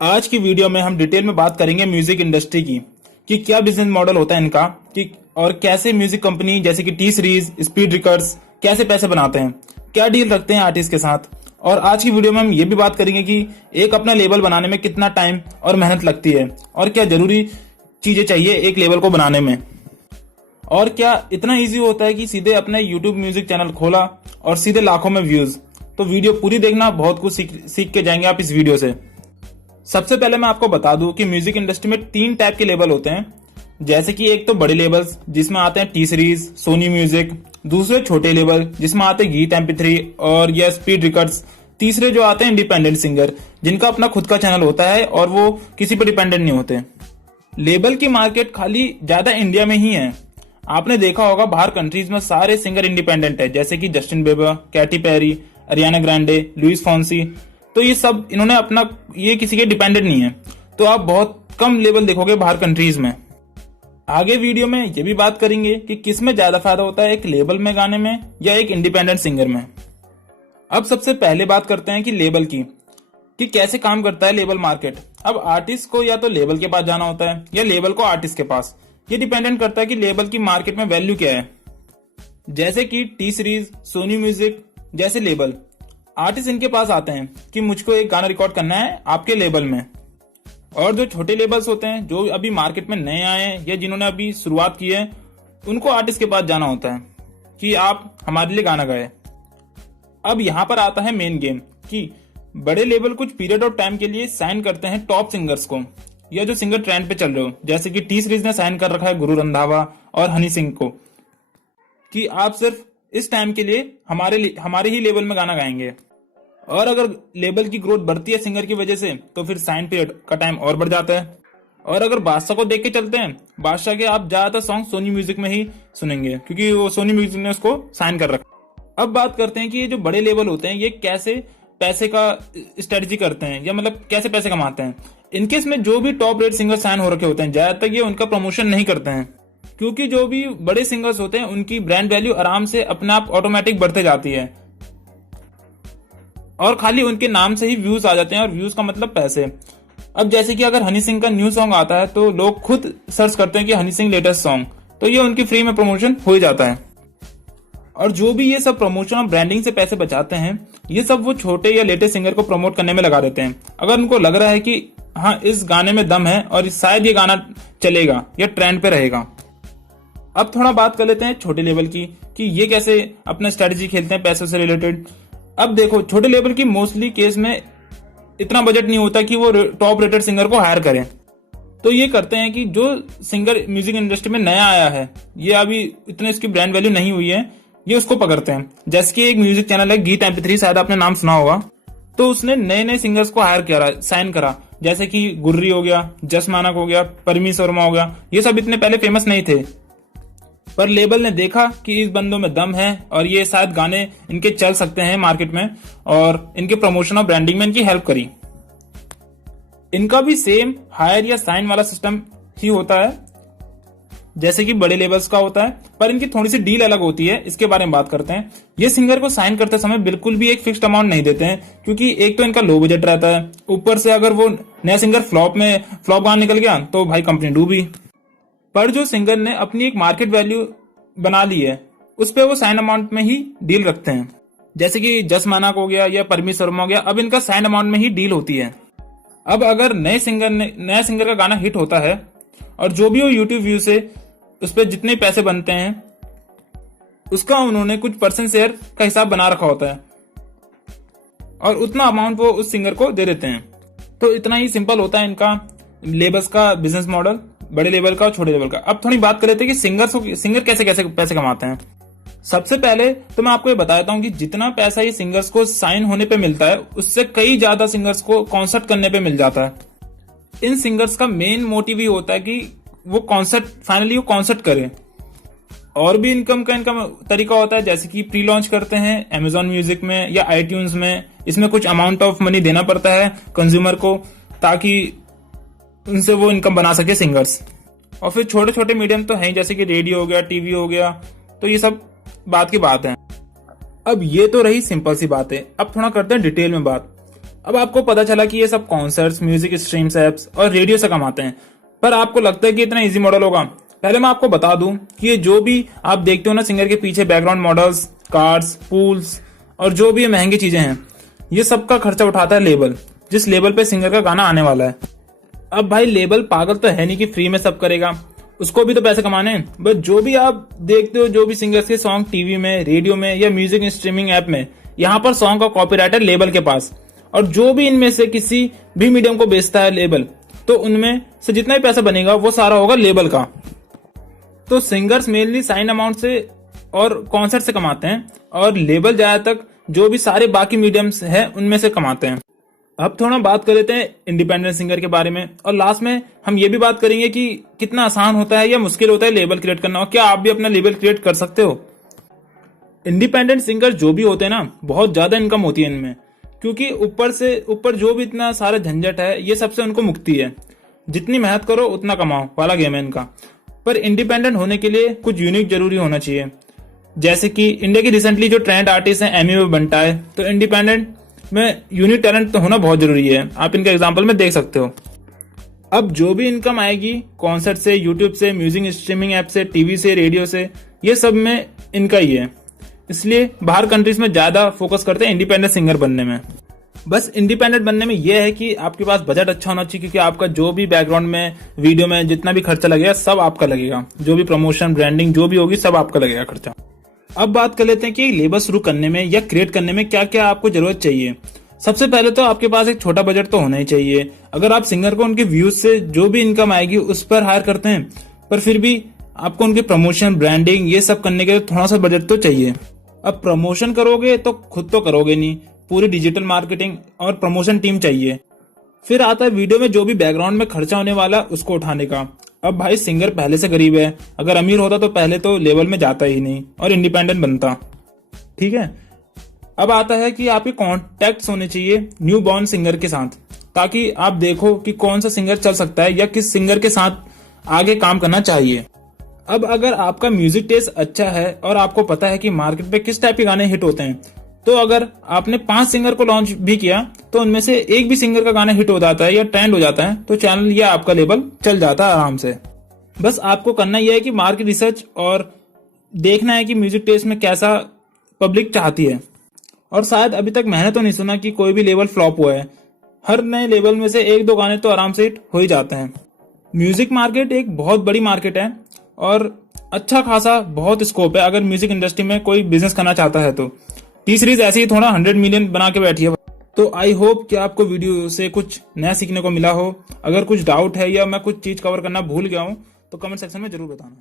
आज की वीडियो में हम डिटेल में बात करेंगे म्यूजिक इंडस्ट्री की कि क्या बिजनेस मॉडल होता है इनका कि और कैसे म्यूजिक कंपनी जैसे कि टी सीरीज, स्पीड रिकॉर्ड्स कैसे पैसे बनाते हैं, क्या डील रखते हैं आर्टिस्ट के साथ। और आज की वीडियो में हम ये भी बात करेंगे कि एक अपना लेबल बनाने में कितना टाइम और मेहनत लगती है और क्या जरूरी चीजें चाहिए एक लेबल को बनाने में, और क्या इतना इजी होता है कि सीधे अपने यूट्यूब म्यूजिक चैनल खोला और सीधे लाखों में व्यूज। तो वीडियो पूरी देखना, बहुत कुछ सीख के जाएंगे आप इस वीडियो से। सबसे पहले मैं आपको बता दूं कि म्यूजिक इंडस्ट्री में 3 टाइप के लेबल होते हैं, जैसे कि एक तो बड़े लेबल्स जिसमें आते हैं टी सीरीज, सोनी म्यूजिक। दूसरे छोटे लेबल जिसमें आते हैं गीत MP3 और या स्पीड रिकॉर्ड्स। तीसरे जो आते हैं इंडिपेंडेंट सिंगर जिनका अपना खुद का चैनल होता है और वो किसी पर डिपेंडेंट नहीं होते। लेबल की मार्केट खाली ज्यादा इंडिया में ही है। आपने देखा होगा बाहर कंट्रीज में सारे सिंगर इंडिपेंडेंट है, जैसे कि Justin Bieber, Katy Perry, Ariana Grande, Luis Fonsi. तो ये सब इन्होंने अपना, ये किसी के डिपेंडेंट नहीं है। तो आप बहुत कम लेबल देखोगे बाहर कंट्रीज में। आगे वीडियो में ये भी बात करेंगे कि किस में ज्यादा फायदा होता है, एक लेबल में गाने में या एक इंडिपेंडेंट सिंगर में। अब सबसे पहले बात करते हैं कि लेबल की, कि कैसे काम करता है लेबल मार्केट। अब आर्टिस्ट को या तो लेबल के पास जाना होता है या लेबल को आर्टिस्ट के पास। ये डिपेंडेंट करता है कि लेबल की मार्केट में वैल्यू क्या है। जैसे कि टी सीरीज, सोनी म्यूजिक जैसे लेबल, आर्टिस्ट इनके पास आते हैं कि मुझको एक गाना रिकॉर्ड करना है आपके लेबल में। और जो छोटे लेबल्स होते हैं जो अभी मार्केट में नए आए हैं या जिन्होंने अभी शुरुआत की है, उनको आर्टिस्ट के पास जाना होता है कि आप हमारे लिए गाना गाए। अब यहां पर आता है मेन गेम कि बड़े लेबल कुछ पीरियड ऑफ टाइम के लिए साइन करते हैं टॉप सिंगर्स को या जो सिंगर ट्रेंड पे चल रहे हो। जैसे कि टी सीरीज ने साइन कर रखा है गुरु रंधावा और हनी सिंह को कि आप सिर्फ इस टाइम के लिए हमारे ही लेवल में गाना गाएंगे। और अगर लेवल की ग्रोथ बढ़ती है सिंगर की वजह से तो फिर साइन पीरियड का टाइम और बढ़ जाता है। और अगर बादशाह को देख के चलते हैं, बादशाह के आप ज्यादातर सॉन्ग सोनी म्यूजिक में ही सुनेंगे क्योंकि वो सोनी म्यूजिक ने उसको साइन कर रखा। अब बात करते हैं कि ये जो बड़े लेवल होते हैं ये कैसे पैसे का स्ट्रेटजी करते हैं या मतलब कैसे पैसे कमाते हैं। इनके इसमें जो भी टॉप रेट सिंगर साइन हो रखे होते हैं, ज्यादातर ये उनका प्रमोशन नहीं करते हैं क्योंकि जो भी बड़े सिंगर्स होते हैं उनकी ब्रांड वैल्यू आराम से अपने आप ऑटोमेटिक बढ़ते जाती है और खाली उनके नाम से ही व्यूज आ जाते हैं, और व्यूज का मतलब पैसे। अब जैसे कि अगर हनी सिंह का न्यू सॉन्ग आता है तो लोग खुद सर्च करते हैं कि हनी सिंह लेटेस्ट सॉन्ग, तो ये उनकी फ्री में प्रमोशन हो ही जाता है। और जो भी ये सब प्रमोशन और ब्रांडिंग से पैसे बचाते हैं, ये सब वो छोटे या लेटेस्ट सिंगर को प्रमोट करने में लगा देते हैं। अगर उनको लग रहा है कि हाँ इस गाने में दम है और शायद ये गाना चलेगा या ट्रेंड पे रहेगा। अब थोड़ा बात कर लेते हैं छोटे लेवल की कि ये कैसे अपना स्ट्रेटजी खेलते हैं पैसों से रिलेटेड। अब देखो, छोटे लेवल की मोस्टली केस में इतना बजट नहीं होता कि वो टॉप रेटेड सिंगर को हायर करें। तो ये करते हैं कि जो सिंगर म्यूजिक इंडस्ट्री में नया आया है, ये अभी इतने इसकी ब्रांड वैल्यू नहीं हुई है, ये उसको पकड़ते हैं। जैसे कि एक म्यूजिक चैनल है गीत MP3, शायद आपने नाम सुना होगा। तो उसने नए नए सिंगर्स को हायर करा, साइन करा, जैसे कि गुर्री हो गया, जस मानक हो गया, परमीश वर्मा हो गया। ये सब इतने पहले फेमस नहीं थे, पर लेबल ने देखा कि इस बंदों में दम है और ये शायद गाने इनके चल सकते हैं मार्केट में, और इनके प्रमोशन और ब्रांडिंग में इनकी हेल्प करी। इनका भी सेम हायर या साइन वाला सिस्टम ही होता है जैसे कि बड़े लेबल्स का होता है, पर इनकी थोड़ी सी डील अलग होती है। इसके बारे में बात करते हैं। ये सिंगर को साइन करते समय बिल्कुल भी एक फिक्स्ड अमाउंट नहीं देते हैं क्योंकि एक तो इनका लो बजट रहता है, ऊपर से अगर वो नया सिंगर फ्लॉप गाना निकल गया तो भाई कंपनी डूबी। पर जो सिंगर ने अपनी एक मार्केट वैल्यू बना ली है, उस पर वो साइन अमाउंट में ही डील रखते हैं। जैसे कि जस मानक हो गया या परमीश वर्मा हो गया, अब इनका साइन अमाउंट में ही डील होती है। अब अगर नया सिंगर का गाना हिट होता है और जो भी वो यूट्यूब व्यू से उस पर जितने पैसे बनते हैं उसका उन्होंने कुछ परसेंट शेयर का हिसाब बना रखा होता है और उतना अमाउंट वो उस सिंगर को दे देते हैं। तो इतना ही सिंपल होता है इनका लेबल्स का बिजनेस मॉडल, बड़े लेवल का और छोटे लेवल का। अब थोड़ी बात कर लेते हैं कि सिंगर कैसे कैसे पैसे कमाते हैं। सबसे पहले तो मैं आपको ये बता देता हूँ कि जितना पैसा ये सिंगर्स को साइन होने पे मिलता है उससे कई ज्यादा सिंगर्स को कॉन्सर्ट करने पे मिल जाता है। इन सिंगर्स का मेन मोटिव ही होता है कि वो फाइनली वो कॉन्सर्ट करे। और भी इनकम का तरीका होता है, जैसे कि प्री लॉन्च करते हैं Amazon म्यूजिक में या iTunes में। इसमें कुछ अमाउंट ऑफ मनी देना पड़ता है कंज्यूमर को ताकि उनसे वो इनकम बना सके सिंगर्स। और फिर छोटे छोटे मीडियम तो हैं जैसे कि रेडियो हो गया, टीवी हो गया, तो ये सब बात की बात है। अब ये तो रही सिंपल सी बात है। अब थोड़ा करते हैं डिटेल में बात अब आपको पता चला कि ये सब कॉन्सर्ट्स, म्यूजिक स्ट्रीम्स एप्स और रेडियो से कमाते हैं, पर आपको लगता है कि इतना इजी मॉडल होगा? पहले मैं आपको बता दूं कि ये जो भी आप देखते हो ना सिंगर के पीछे बैकग्राउंड मॉडल्स, कार्ड्स, पूल्स और जो भी महंगी चीजें हैं, ये सब का खर्चा उठाता है लेबल, जिस लेबल पे सिंगर का गाना आने वाला है। अब भाई लेबल पागल तो है नहीं कि फ्री में सब करेगा, उसको भी तो पैसे कमाने हैं। बट जो भी आप देखते हो, जो भी सिंगर्स के सॉन्ग टीवी में, रेडियो में या म्यूजिक स्ट्रीमिंग ऐप में, यहाँ पर सॉन्ग का कॉपीराइट है लेबल के पास। और जो भी इनमें से किसी भी मीडियम को बेचता है लेबल, तो उनमें से जितना भी पैसा बनेगा वो सारा होगा लेबल का। तो सिंगर्स मेनली साइन अमाउंट से और कॉन्सर्ट से कमाते हैं, और लेबल ज्यादा तक जो भी सारे बाकी मीडियम्स है उनमें से कमाते हैं। अब थोड़ा बात कर लेते हैं इंडिपेंडेंट सिंगर के बारे में, और लास्ट में हम ये भी बात करेंगे कि कितना आसान होता है या मुश्किल होता है लेबल क्रिएट करना, और क्या आप भी अपना लेबल क्रिएट कर सकते हो। इंडिपेंडेंट सिंगर जो भी होते हैं ना, बहुत ज्यादा इनकम होती है इनमें, क्योंकि ऊपर से ऊपर जो भी इतना सारा झंझट है ये सबसे उनको मुक्ति है। जितनी मेहनत करो उतना कमाओ वाला गेम है इनका। पर इंडिपेंडेंट होने के लिए कुछ यूनिक जरूरी होना चाहिए, जैसे कि इंडिया की रिसेंटली जो ट्रेंड आर्टिस्ट है एमी में बनता है, तो इंडिपेंडेंट में यूनिक टैलेंट तो होना बहुत जरूरी है। आप इनके एग्जाम्पल में देख सकते हो। अब जो भी इनकम आएगी कॉन्सर्ट से, यूट्यूब से, म्यूजिक स्ट्रीमिंग ऐप से, टीवी से, रेडियो से, ये सब में इनका ही है। इसलिए बाहर कंट्रीज में ज्यादा फोकस करते हैं इंडिपेंडेंट सिंगर बनने में। बस इंडिपेंडेंट बनने में यह है कि आपके पास बजट अच्छा होना चाहिए, क्योंकि आपका जो भी बैकग्राउंड में, वीडियो में जितना भी खर्चा लगेगा सब आपका लगेगा। जो भी प्रमोशन, ब्रांडिंग जो भी होगी सब आपका लगेगा खर्चा। अब बात कर लेते हैं कि लेबल शुरू करने में या क्रिएट करने में क्या क्या आपको जरूरत चाहिए। सबसे पहले तो आपके पास एक छोटा बजट तो होना ही चाहिए। अगर आप सिंगर को उनके व्यूज से जो भी इनकम आएगी उस पर हायर करते हैं, पर फिर भी आपको उनके प्रमोशन, ब्रांडिंग ये सब करने के लिए थोड़ा सा बजट तो चाहिए। अब प्रमोशन करोगे तो खुद तो करोगे नहीं, पूरी डिजिटल मार्केटिंग और प्रमोशन टीम चाहिए। फिर आता है वीडियो में जो भी बैकग्राउंड में खर्चा होने वाला उसको उठाने का। अब भाई सिंगर पहले से गरीब है, अगर अमीर होता तो पहले तो लेवल में जाता ही नहीं और इंडिपेंडेंट बनता। ठीक है। अब आता है कि आपके कॉन्टेक्ट्स होने चाहिए न्यू बॉर्न सिंगर के साथ, ताकि आप देखो कि कौन सा सिंगर चल सकता है या किस सिंगर के साथ आगे काम करना चाहिए। अब अगर आपका म्यूजिक टेस्ट अच्छा है और आपको पता है कि मार्केट में किस टाइप के गाने हिट होते हैं, तो अगर आपने 5 सिंगर को लॉन्च भी किया तो उनमें से एक भी सिंगर का गाना हिट हो जाता है या ट्रेंड हो जाता है, तो चैनल या आपका लेबल चल जाता है आराम से। बस आपको करना यह है कि मार्केट रिसर्च और देखना है कि म्यूजिक टेस्ट में कैसा पब्लिक चाहती है। और शायद अभी तक मैंने तो नहीं सुना कि कोई भी लेबल फ्लॉप हुआ है। हर नए लेबल में से 1-2 गाने तो आराम से हिट हो ही जाते हैं। म्यूजिक मार्केट एक बहुत बड़ी मार्केट है और अच्छा खासा बहुत स्कोप है अगर म्यूजिक इंडस्ट्री में कोई बिजनेस करना चाहता है तो। टी सीरीज ऐसे ही थोड़ा 100 मिलियन बना के बैठी है। तो आई होप कि आपको वीडियो से कुछ नया सीखने को मिला हो। अगर कुछ डाउट है या मैं कुछ चीज कवर करना भूल गया हूं तो कमेंट सेक्शन में जरूर बताना।